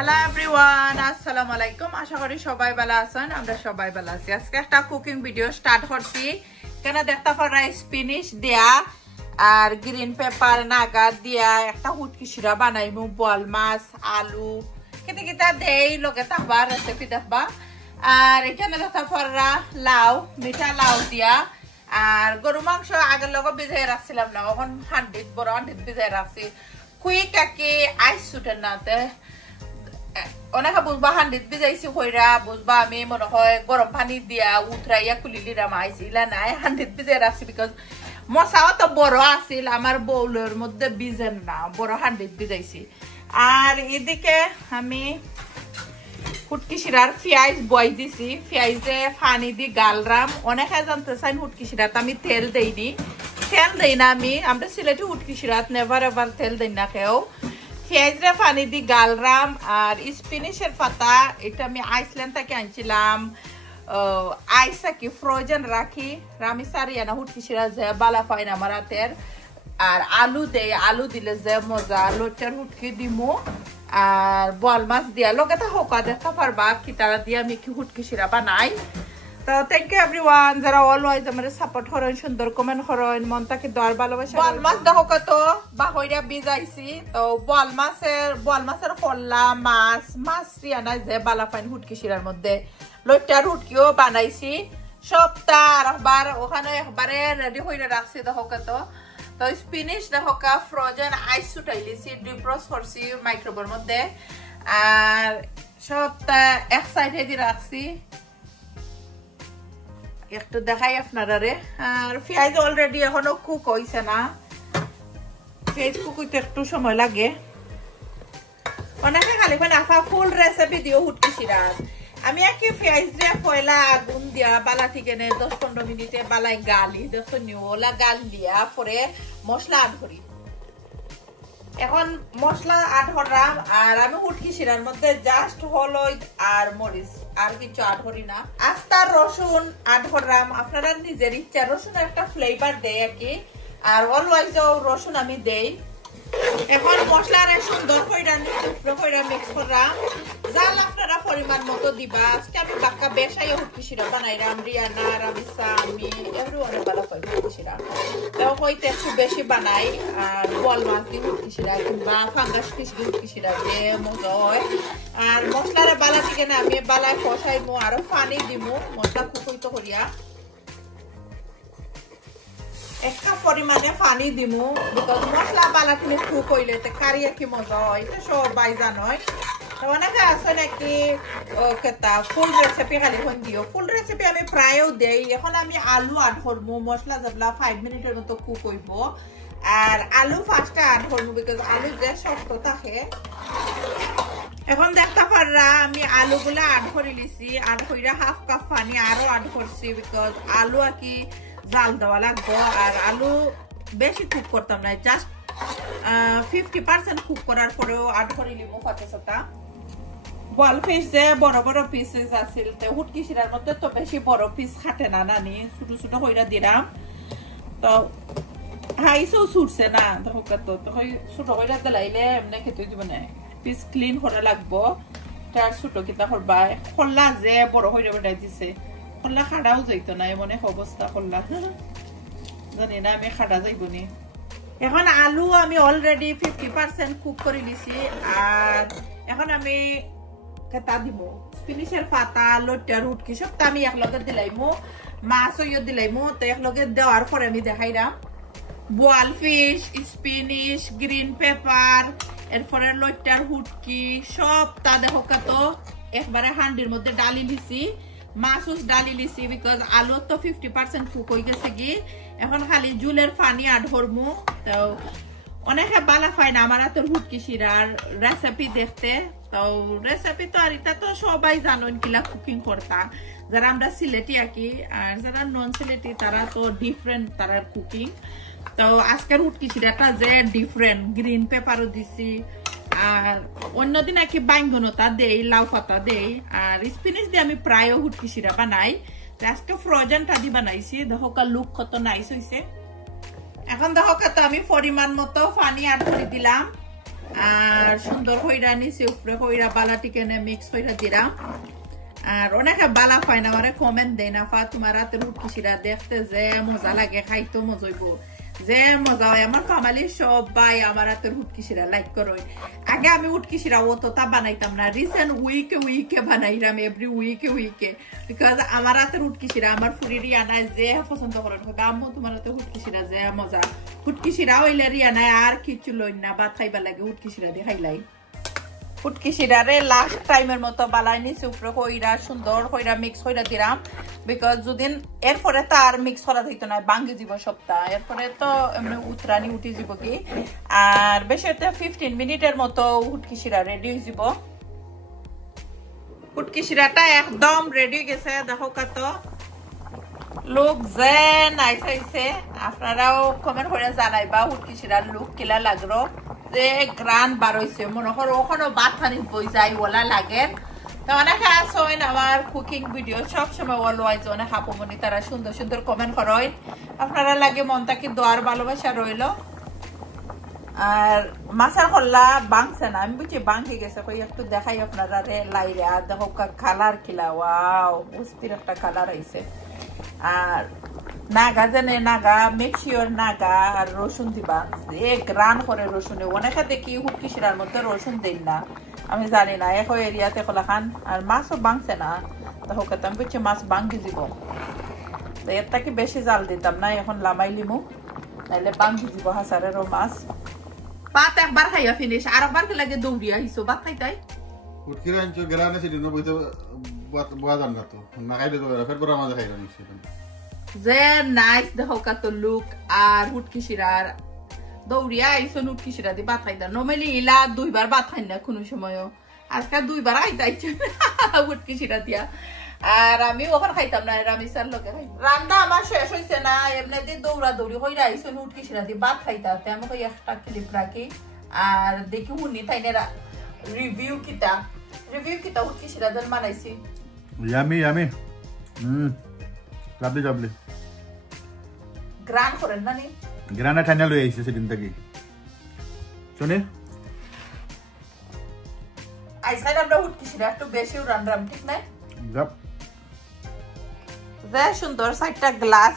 Hello everyone, আসসালামু আলাইকুম। আশা করি সবাই ভালো আছেন। আমরা সবাই ভালো আছি। আজকে একটা কুকিং ভিডিও স্টার্ট করছি। কেন দেখতে পারা স্পিনিশ দেয়া আর গ্রিন পেপার নাগার দিয়া একটা হুটকি শিরা বানাইমু। বল মাছ, আলু কেটে কেটে দেই, লগে তারপর রেসিপি দেখবা। আর এখানে দেখতে পারা লাউ, মিঠা লাউ দিয়া আর গরু মাংস আগের লগে ভিজাই রাখছিলাম না, এখন বড় হান্ডিত ভিজাই রাখছি। কুইক আকি আইস ছুটে নাতে অনেকে বুঝবা হান্ডিত ভিজাইছি কইরা, বুঝবা আমি মনে হয় গরম পানি দিয়া উতরাইয়া কুলিলিরাম আইছি। ইলা নাই, হান্ডিত ভিজাই রাখছি বিকজ মশাও তো বড় আছিল, আমার বউলের মধ্যে ভিজেন না, বড় হান্ডিত ভিজাইছি। আর এদিকে আমি হুটকি শিরার পেঁয়াজ বই দিছি, পেঁয়াজে পানি দি গালরাম। অনেকে জানতে চাই হুটকি শিরাত আমি তেল দেইনি, তেল দেই না আমি, আমরা সিলেটি হুটকি শিরাত নেভার এভার তেল দেই না কেউ। পেঁয়াজরে পানি দি গালরাম। আর স্পিনিশের পাতা এটা আমি আইসল্যান্ড থেকে আনছিলাম, আইসা কি ফ্রোজেন রাখি রামি সারিয়ানা হুটকি শিরা যে বালা পাই না আমার হাতের। আর আলু দেই, আলু দিলে যে মজা, লোটার হুটকি দিমু আর বল মাছ দিয়া লগে তা হোকা দেখা পারবা কি তারা দিয়ে আমি কি হুটকি শিরা বানাই। তো থ্যাংক ইউ এভরিওয়ান, যারা অলওয়েজ আমার সাপোর্ট করেন, সুন্দর কমেন্ট করেন, মন তাকে দর ভালোবাসা। বল মাছ দেখো কত বাহইরা ভিজাইছি। তো বল মাছের কল্লা মাছ রিয়ানা যে বালা পাইন হুটকি শিরার মধ্যে লইটার হুটকিও বানাইছি। সবটা আরেকবার ওখানে একবারে রেডি হইরে রাখছি দেখো কত। তো স্পিনিশ দেখো ফ্রোজেন আইস ছুটাই লিছি, ডিফ্রস্ট করছি মাইক্রোওয়েভের মধ্যে। আর সবটা এক সাইডে দিয়ে রাখছি, একটু দেখাই আপনারা। আর পেঁয়াজ অলরেডি এখনো কুক হইছে না, পেঁয়াজ কুক হইতে একটু সময় লাগে। অনেকে খালি আফা ফুল রেসিপি দিও হুটকি শিরার। আমি একে পেঁয়াজ দিয়ে পয়লা আগুন দিয়া বালা থেকে 10-15 মিনিটে বালাই গালি দেখো নিওলা গাল দিয়া পরে মশলা আড করি। এখন মশলা আড করলাম আর আমি হুটকি শিরার মধ্যে জাস্ট হলুদ আর মরিচ, আর কিছু আড করি না। আস্তা রসুন আড করলাম, আপনারা নিজের ইচ্ছা, রসুনের একটা ফ্লেভার দেয় আর কি। আর অলওয়েজ রসুন আমি দেই। এখন মশলার সুন্দর কইরা মিক্স করলাম। জাল আপনারা পরিমাণ মতো দিবা। আজকে আমি বাক্কা বেশাই হুটকি শিরা বানাইলাম, রিয়ানা রামিসা আমি এভরিওয়ান ভালো পাই হুটকি শিরা। তো হইতে একটু বেশি বানাই। আর বল মাছ দিয়ে হুটকি শিরা কিংবা ফাঙ্গাস ফিশ দিয়ে হুটকি শিরা যে মজা হয়। আর মশলার বালা থেকে না আমি বালায় কষাইমু, আরো পানি দিমু মশলা কুকুইত করিয়া। একটা পরিমাণে পানি দিমু বিকজ মশলা বালাখিনি কুক হইলে কারিয়া কি মজা হয়, এটা সবাই জানয়। অনেকে আছে নাকি ফুল রেসিপি খালি হন দিও, ফুল রেসিপি আমি প্রায়ও দেই। এখন আমি আলু আড করবো, মশলা যাবলা 5 মিনিটের মতো কুক হইব। আর আলু ফার্স্টে আড করবো বিকজ আলু যে শক্ত থাকে। এখন দেখতে পাররা আমি আলুগুলা আড করে লিছি, আড কইরা 1/2 কাপ পানি আরো আড করছি বিকজ আলু আর কি জাল দেওয়া লাগবো। আর আলু বেশি কুক করতাম না, জাস্ট 50% কুক করার পরেও আড করে নিব পাতা। বল পিস যে বড় বড় পিসেস আছিল, হুটকি শিরার মধ্যে তো বেশি বড় পিস খাটে না, নানি ছোট ছোট কইরা দিলাম। তো হাইসও ছুটছে না দেখো তো, ছোট কইরা দিলাইলে এমনি খেতে দিব না, পিস ক্লিন করা লাগবো। তার ছোট কিতা করবা, খোল্লা যে বড় হইরা বেড়াই দিছে, খোল্লা খাড়াও যাইতো না, এমন অবস্থা খোল্লা জানি না আমি খাড়া যাইব নি। এখন আলু আমি অলরেডি 50% কুক করে নিছি। আর এখন আমি কেতা দিব স্পিনিশের পাতা, লইটার হুটকি সবটা আমি একলগে দিলাইমু, মাছও দিলাইমু। তো একলগে দেওয়ার পরে আমি দেখাইলাম বোয়াল ফিশ, স্পিনিশ, গ্রিন পেপার, এরপরে লইটার হুটকি সবটা দেখো কত একবারে হান্ডির মধ্যে ডালি লিছি, মাছও ডালি লিছি বিকজ আলু তো 50% কুক হয়ে গেছে কি। এখন খালি জুলের পানি আড করবো। তো অনেকে বালা পায় না আমার হাতের হুটকি শিরার রেসিপি দেখতে। তো রেসিপি তো আর এটা তো সবাই জানেন কিলা কুকিং করতা, যারা আমরা সিলেটি আঁকি। আর যারা নন সিলেটি তারা তো ডিফারেন্ট তারা কুকিং। তো আজকের হুটকি শিরাটা যে ডিফারেন্ট, গ্রিন পেপারও দিছি। আর অন্যদিন আর কি বাইঙ্গনতা দেই, লাউ পাতা দেই। আর স্পিনিশ দিয়ে আমি প্রায় হুটকি শিরা বানাই। আজকে ফ্রোজেনটা দিয়ে বানাইছি, দেখো লুক কত নাইস হইছে। এখন দেখো কত আমি পরিমাণ মতো পানি আড করে দিলাম। আর সুন্দর কইরা নিচে উপরে কইরা বালাটি কেনে মিক্স কইরা দিলাম আর অনেকে বালা পায় না আমারে কমেন্ট দেয় না ফা তোমার হাতের হুটকি শিরা দেখতে যে মজা লাগে খাইতো মজা হইব যে মজা হয় আমার ফ্যামিলি সবাই আমার হাতের হুটকি শিরা লাইক করোই আগে আমি হুটকি শিরা অতটা বানাইতাম না রিসেন্ট উইকে বানাইলাম এভরি উইকে বিকজ আমার হাতের হুটকি শিরা আমার ফুরি রিয়ানায় যে পছন্দ করেন হবে আম্মু তোমার হাতের হুটকি শিরা যে মজা হুটকি শিরা হইলে রিয়ানায় আর কিছু লইন না ভাত খাইবা লাগে হুটকি শিরা দিয়ে খাইলাই হুটকি শিরারে লাস্ট টাইমের মতো বালাই নিচে উপরে কইরা সুন্দর কইরা মিক্স কইরা দিলাম বিকজ যদিন এরপরে তো আর মিক্স করা দিত না ভাঙ্গি যাব সপ্তাহ এরপরে তো এমনি উতরানি উঠি যাব কি আর বেশি 15 মিনিটের মতো হুটকি শিরা রেডি হয়ে যাব হুটকি শিরাটা একদম রেডি গেছে দেখো কত লোক যে নাইস হইছে আপনারাও কমেন্ট করে জানাইবা হুটকি শিরার লুক কিলা লাগলো যে গ্রান বার হইছে মনে করো ওখানে ভাত পানি বই যায় ওলা লাগে তো অনেকে আসেন আমার কুকিং ভিডিও সবসময় অলওয়াইজ অনেক হাপুমনি তারা সুন্দর সুন্দর কমেন্ট করেন আপনারা লাগে মনটা কি দোয়ার ভালোবাসা রইল আর মাছের কল্লা বাংছে না আমি বুঝছি বাংকে গেছে কই একটু দেখাই আপনারা রে লাইরে আর দেখো কালার কিলা ওয়াও অস্থির একটা কালার আইছে আর নাগা জানে নাগা মেক্সিওর নাগা আর রসুন দিবা এ গ্রান করে রসুনে অনেকে দেখি হুটকি শিরার মধ্যে রসুন দেন না আমি জানি না এখন এরিয়াতে কলা খান আর মাছও বাংছে না দেখো আমি বুঝছি মাছ বাঙ্গি দিব তো এর থেকে বেশি জাল দিতাম না এখন লামাই লিমু নাইলে বাঙ্গি দিব হাসারেরও মাছ ভাত একবার খাইয়া ফিনিশ আর একবার কি লাগে দৌড়িয়া আইসো ভাত খাইতাই হুটকি রাঞ্চো গ্রানে সেদিন বইতে বাজার না তো না খাইলে তো ফের বড় মাছ খাইলাম সেদিন যে নাইস দেখো কত লুক আর হুটকি শিরার দৌড়িয়া আইসো হুটকি শিরা দিয়ে ভাত খাইতা নর্মালি ইলা দুইবার ভাত খাই না কোনো সময়ও আজকে দুইবার খাইতাইছে হুটকি শিরা দিয়া আর আমি ওখানে খাইতাম না আমি সার লোকে খাই রান্না আমার শেষ হয়েছে না এমনি দিয়ে দৌড়া দৌড়ি হইরা আইসো হুটকি শিরা দিয়ে ভাত খাইতা আমাকে একটা ক্লিপ রাখি আর দেখি হুনি তাই না রিভিউ কিটা হুটকি শিরা যেন বানাইছি ইয়ামি লাভলি গ্রান করেন না নি গ্রানা ঠান্ডা লই আইছে সেদিন থেকে শুনে আইসাই আমরা হুটকি শিরা একটু বেশি রান্নাম ঠিক নাই যাপ যে সুন্দর সাইডটা গ্লাস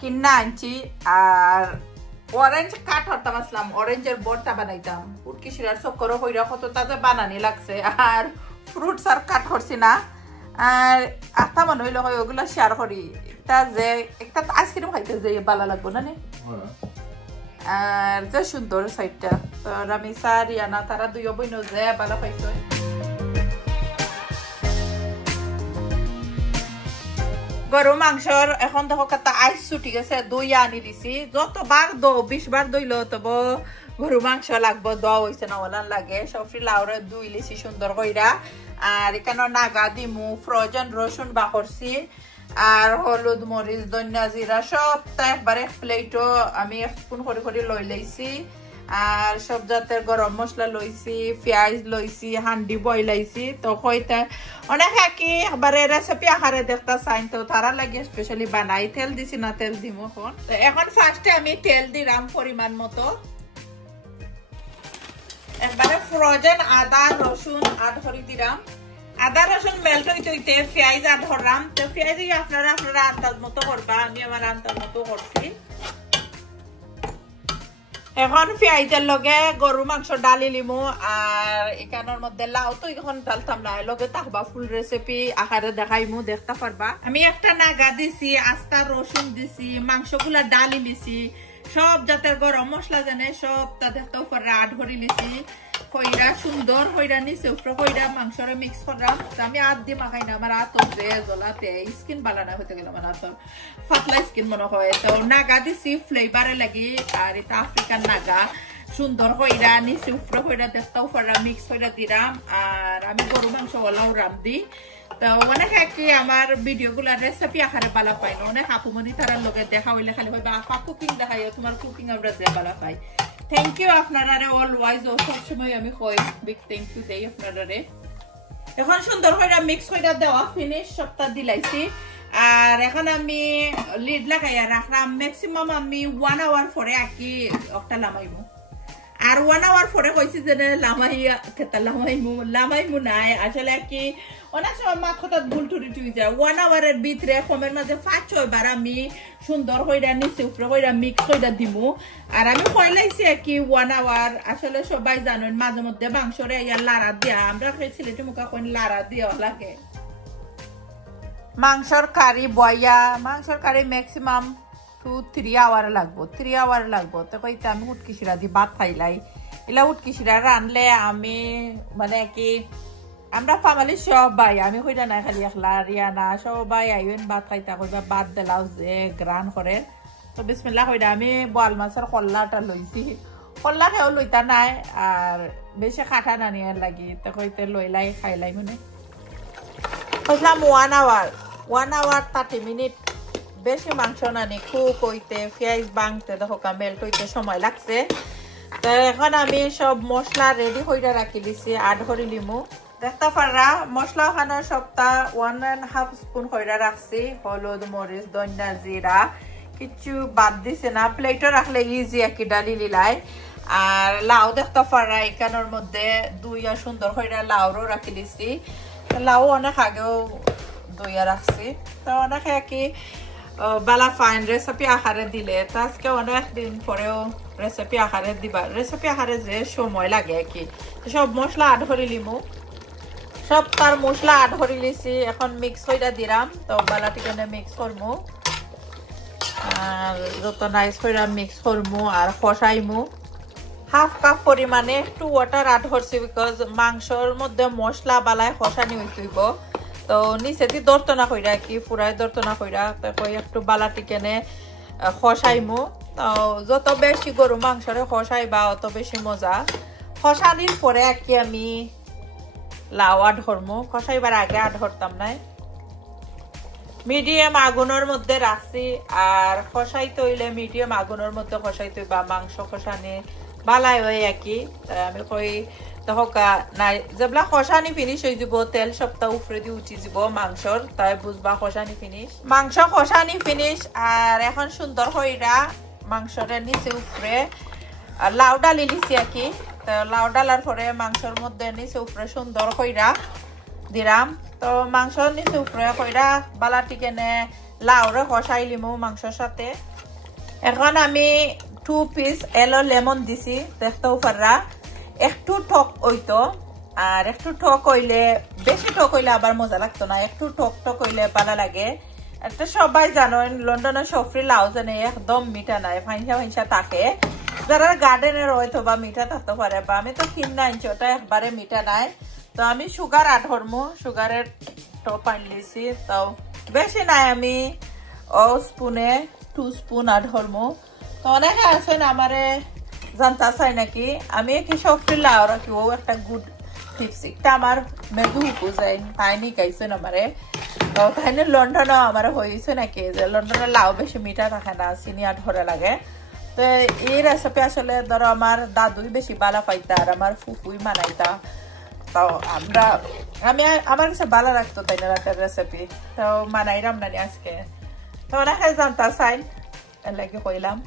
কিনা আনছি আর অরেঞ্জ কাট হরতাম আসলাম অরেঞ্জের বড়টা বানাইতাম হুটকি শিরার চক্কর হইরা কত তাতে বানানি লাগছে আর ফ্রুটস আর কাট করছি না আর আটা মনে হইলো হয় ওগুলো শেয়ার করি একটা যে একটা আইসক্রিম খাইতে যে ভালো লাগবো না আর যে সুন্দর সাইডটা তো আমি সারিয়ানা তারা দুই বইন যে ভালো পাইছে গরু মাংসর এখন দেখো কত আইস ছুটি গেছে দই আনি দিছি যতবার 20 বার দইলো তব গরু মাংস লাগবো দোয়া হয়েছে না ওলান লাগে সবরি লাউরে দুই লিছি সুন্দর কইরা আর এখানে নাগা দিমু ফ্রোজেন রসুন বাকরছি আর হলুদ মরিচ ধনিয়া জিরা সবটা একবারে প্লেটও আমি এক স্পুন করে লই লাইছি আর সব জাতের গরম মশলা লইছি পেঁয়াজ লইছি হান্ডি বইলাইছি তো কইতা অনেকে কি একবারে রেসিপি আকারে দেখতে চাইন তো তারা লাগে স্পেশালি বানাই তেল দিছি না তেল দিমু এখন ফার্স্টে আমি তেল দিলাম পরিমাণ মতো একবারে ফ্রোজেন আদা রসুন আদ করে দিলাম আদা রসুন মেল্ট হইতে হইতে পেঁয়াজ আদ ধরলাম তো পেঁয়াজ আপনারা আন্দাজ মতো করবা আমি আমার আন্দাজ মতো করছি এখন পেঁয়াজের লগে গরু মাংস ডালি লিমু আর এখানের মধ্যে লাউ তো এখন ডালতাম না লগে তাকবা ফুল রেসিপি আকারে দেখাইমু দেখতে পারবা আমি একটা নাগা দিছি আস্তা রসুন দিছি মাংসগুলা ডালি লিছি সব জাতের গরম মশলা জানে সব তা দেখতে উপরে আড করে লিছি কইরা সুন্দর কইরা নিচে উপরে কইরা মাংসরে মিক্স করলাম আমি আদ দিয়ে মাখাই না আমার আত যে জ্বলাতে স্কিন বালানা হতে গেল আমার আত পাতলা স্কিন মনে হয় তো নাগা দিছি ফ্লেভারে লাগি আর এটা আফ্রিকান নাগা সুন্দর কইরা নিচে উপরে কইরা দেখতে উপরে মিক্স কইরা দিলাম আর আমি গরু মাংস ওলাও রান্ধি তো অনেকে কি আমার ভিডিওগুলো রেসিপি আকারে ভালো পাই না অনেক আপুমনি তারার লগে দেখা হইলে খালি কইবা আপা কুকিং দেখাই তোমার কুকিং আমরা যে ভালো পাই থ্যাংক ইউ আপনারা অলওয়াইজ সব সময় আমি কই বিগ থ্যাংক ইউ দেই আপনারা এখন সুন্দর করে মিক্স করে দেওয়া ফিনিশ সবটা দিলাইছি আর এখন আমি লিড লাগাইয়া রাখলাম ম্যাক্সিমাম আমি 1 আওয়ার পরে আকি একটা লামাইবো আর 1 আওয়ার পরে কইছি যে লামাইমু নাই আসলে কি অনেক সময় মাথাটা ভুল টুরি টুই যায় 1 আওয়ারের ভিতরে কমের মাঝে 5-6 বার আমি সুন্দর কইরা নিচে উপরে কইরা মিক্স কইরা দিমু আর আমি কইলাইছি কি 1 আওয়ার আসলে সবাই জানেন মাঝে মধ্যে মাংসরে ইয়া লাড়া দিয়া আমরা খেয়েছিলি মুখা কোন লাড়া দিয়া লাগে মাংসর কারি বয়া মাংসর কারি ম্যাক্সিমাম 2-3 আওয়ার লাগবো 3 আওয়ার লাগবো তো কইতে আমি উটকিশিরা দি ভাত খাইলাই এলা উটকিশিরা রানলে আমি মানে কি আমরা ফ্যামিলি সবাই আমি কইরা না খালি একলা রিয়ানা সবাই আইবেন ভাত খাইতা কইবা ভাত দেলাও যে গ্রান করে তো বিসমিল্লাহ কইরা আমি বোয়াল মাছের কল্লাটা লইছি কল্লা খেও লইতা নাই আর বেশি খাটা না নিয়ে লাগি তো কইতে লইলাই খাইলাই মানে কইলাম 1 আওয়ার 30 মিনিট বেশি মাংস নানি কুক হইতে পেঁয়াজ বাংতে দেখো মেল্ট হইতে সময় লাগছে তো এখন আমি সব মশলা রেডি কইরা রাখি দিছি আড করে লিমু দেখতে পাররা মশলা খানা সবটা 1.5 স্পুন কইরা রাখছি হলুদ মরিচ ধনিয়া জিরা কিছু বাদ দিছে না প্লেটে রাখলে ইজি একই ডালি লিলাই আর লাউ দেখতে পাররা এখানের মধ্যে দুইয়া সুন্দর কইরা লাউরও রাখি দিছি লাউ অনেক আগেও দুইয়া রাখছি তো অনেক কি বালা ফাইন রেসিপি আকারে দিলে তো আজকে অনেক দিন পরেও রেসিপি আকারে দিবা রেসিপি আকারে যে সময় লাগে কি সব মশলা আড করে লিমু সব তার মশলা আড করে লিছি এখন মিক্স কইরা দিলাম তো বালাটিকে মিক্স করমু আর যত নাইস কইরা মিক্স করমু আর কষাইমু হাফ কাপ পরিমাণে একটু ওয়াটার আড করছি বিকজ মাংসর মধ্যে মশলা বালায় কষানি হইতেইব তো নিচে দি দর্তনা কইরা কি পুরাই দর্তনা কইরা তারপর একটু বালাটিকেনে কষাইমু তো যত বেশি গরু মাংসরে কষাইবা অত বেশি মজা কষানির পরে কি আমি লাউ আড করমু কষাইবার আগে আড করতাম নাই মিডিয়াম আগুনের মধ্যে রাখছি আর কষাইতে হইলে মিডিয়াম আগুনের মধ্যে কষাইতে বা মাংস কষানি বালাই হয় একই আমি কই তহকা নাই যেবলা কষানি ফিনিশ হয়ে যাব তেল সবটা উপরে দিয়ে উঠি যাব মাংসর তাই বুঝবা কষানি ফিনিশ মাংস কষানি ফিনিশ আর এখন সুন্দর হইরা মাংসের নিচে উপরে লাউ ডালি লিছি কি তো লাউ ডালার পরে মাংসের মধ্যে নিচে উপরে সুন্দর হইরা দিলাম তো মাংসর নিচে উপরে কইরা বালাটিকে নে লাউরে কষাই লিমু মাংসর সাথে এখন আমি 2 পিস এলো লেমন দিছি দেখতেও পাররা একটু টক হইতো আর একটু টক হইলে বেশি টক হইলে আবার মজা লাগতো না একটু টক টক হইলে ভালো লাগে একটা সবাই জানেন লন্ডনের সফরি লাউ জানে একদম মিঠা নাই ফাইনসা ফাইনসা থাকে যারা গার্ডেনের হয়তো বা মিঠা থাকতে পারে বা আমি তো কিনা আনছি ওটা একবারে মিঠা নাই তো আমি সুগার আড করবো সুগারের টপ আনলিছি তাও বেশি নাই আমি স্পুনে 2 স্পুন আড করবো তো অনেকে আছেন আমারে জানতা চাই নাকি আমি কি সফরি লাউ রাখি ও একটা গুড টিপস একটা আমার মেদু বুঝাই তাই নি গাইছেন আমারে তো তাই লন্ডনে আমার হয়েছে নাকি যে লন্ডনে লাউ বেশি মিঠা থাকে না চিনি আড করে লাগে তো এই রেসিপি আসলে ধরো আমার দাদুই বেশি ভালো পাইতা আর আমার ফুফুই মানাইতা তো আমি আমার কাছে ভালো লাগতো তাই না রাতের রেসিপি তো মানাইরাম না আজকে তো অনেকে জানতা চাই লাগে কইলাম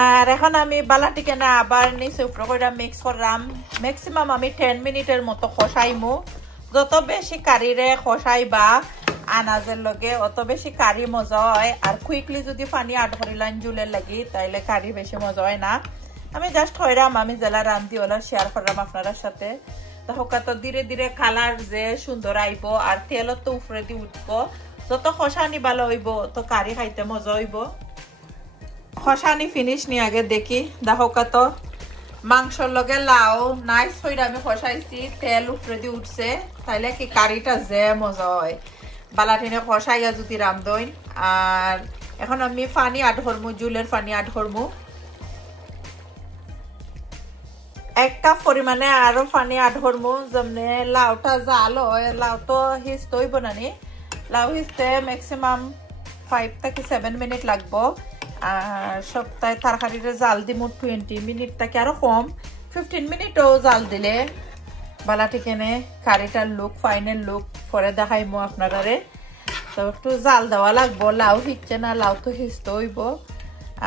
আর এখন আমি বালাটিকে না আবার নিচে উপরে কইরা মিক্স করলাম ম্যাক্সিমাম আমি 10 মিনিটের মতো কষাইমু যত বেশি কারিরে কষাইবা আনাজের লগে অত বেশি কারি মজা হয় আর কুইকলি যদি পানি আড করিলাম জুলের লাগি তাইলে কারি বেশি মজা হয় না আমি জাস্ট কইরাম আমি জেলা রান্ধি ওলা শেয়ার করলাম আপনাদের সাথে তো হোকা তো ধীরে ধীরে কালার যে সুন্দর আইব আর তেল তো উপরে দিয়ে উঠবো যত কষানি ভালো হইব তো কারি খাইতে মজা হইব কষানি ফিনিশ নি আগে দেখি দেখোকা তো মাংসর লগে লাউ নাইস হইরা আমি কষাইছি তেল উপরে দিয়ে উঠছে তাইলে কি কারিটা যে মজা হয় বালাটিনে কষাইয়া যদি রান্ধইন আর এখন আমি পানি আড করমু জুলের পানি আড করমু 1 কাপ পরিমাণে আরো পানি আড করমু যেমনে লাউটা জাল হয় লাউ তো হিস্ট হইব না নি লাউ হিস্টে ম্যাক্সিমাম 5 থেকে 7 মিনিট লাগবো আর সপ্তাহে তরকারিতে জাল দিমু 20 মিনিট থেকে আরো কম 15 মিনিটও জাল দিলে বালাটিকেনে কারিটার লুক ফাইনাল লুক পরে দেখাইমু আপনারারে তো একটু জাল দেওয়া লাগবো লাউ হিচ্ছে না লাউ তো হিস্ট হইব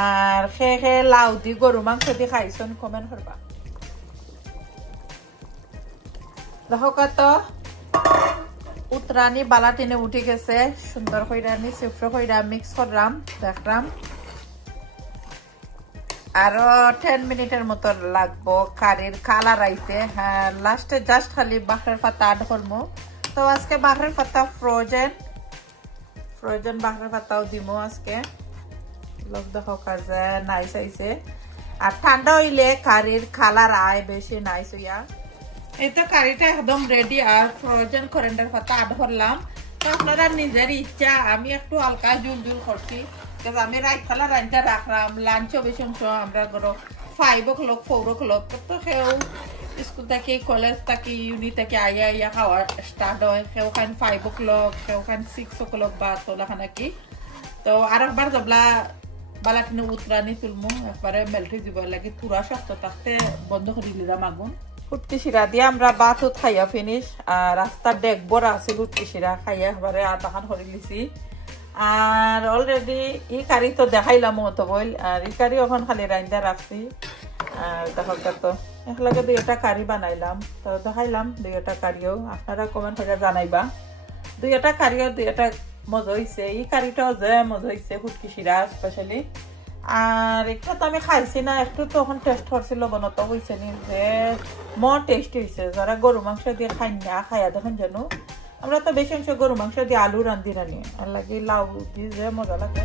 আর খেয়ে লাউ দি গরু মাংস দি খাইছন কমেন্ট করবা। দেখো কত উতরানি বালাটিনে উঠে গেছে, সুন্দর কইরা আমি সিফ্রো কইরা মিক্স করলাম, দেখলাম আরো 10 মিনিটের মতো লাগবো কারির কালার আইতে। হ্যাঁ লাস্টে জাস্ট খালি বাখরের পাতা অ্যাড করবো। তো আজকে বাখরের পাতা ফ্রোজেন বাখরের পাতাও দিমো আজকে। লোক দেখো কাজে নাইস আইছে। আর ঠান্ডা হইলে কারির কালার আয় বেশি নাইস হইয়া। এই তো কারিটা একদম রেডি। আর ফ্রোজেন করেন্ডার পাতা অ্যাড করলাম। তো আপনারা নিজের ইচ্ছা, আমি একটু হালকা জুল করছি, আমি রাইট কালার রাইনটা রাখলাম। লাঞ্চও বেশি অংশ আমরা ধরো 5 o'clock 4 o'clock তো সেও স্কুল থেকে কলেজ থেকে ইউনি থেকে আইয়া খাওয়া স্টার্ট হয়। সেও খান 5 o'clock, সেও খান 6 o'clock বা তোলা খানা কি। তো আর একবার জবলা বালাটিনে উতরানি তুলমু, একবারে মেল্টে দিব লাগে পুরা শক্ত থাকতে বন্ধ করে দিলাম আগুন। ফুটকি শিরা দিয়ে আমরা ভাত খাইয়া ফিনিশ। আর রাস্তার ডেক বড় আছে, ফুটকি শিরা খাইয়া একবারে আধাখান করে লিছি। আর অলরেডি ই কারি তো দেখাইলাম মতো বল। আর ই কারি এখন খালি রাইন্দা রাখছি। আর দেখো তো একলাগে 2টা কারি বানাইলাম, তো দেখাইলাম 2টা কারিও। আপনারা কমেন্ট করে জানাইবা 2টা কারিও 2টা মজা হয়েছে। এই কারিটাও যে মজা হয়েছে ফুটকি শিরা স্পেশালি। আর একটু তো আমি খাইছি না, একটু তো এখন টেস্ট করছিল বনত হয়েছে নি যে মর টেস্ট হয়েছে। যারা গরু মাংস দিয়ে খাই না খাইয়া দেখেন জানো, আমরা তো বেশি অংশ গরু মাংস দিয়ে আলু রান্ধি রানি আর লাগে লাউ দিয়ে যে মজা লাগে।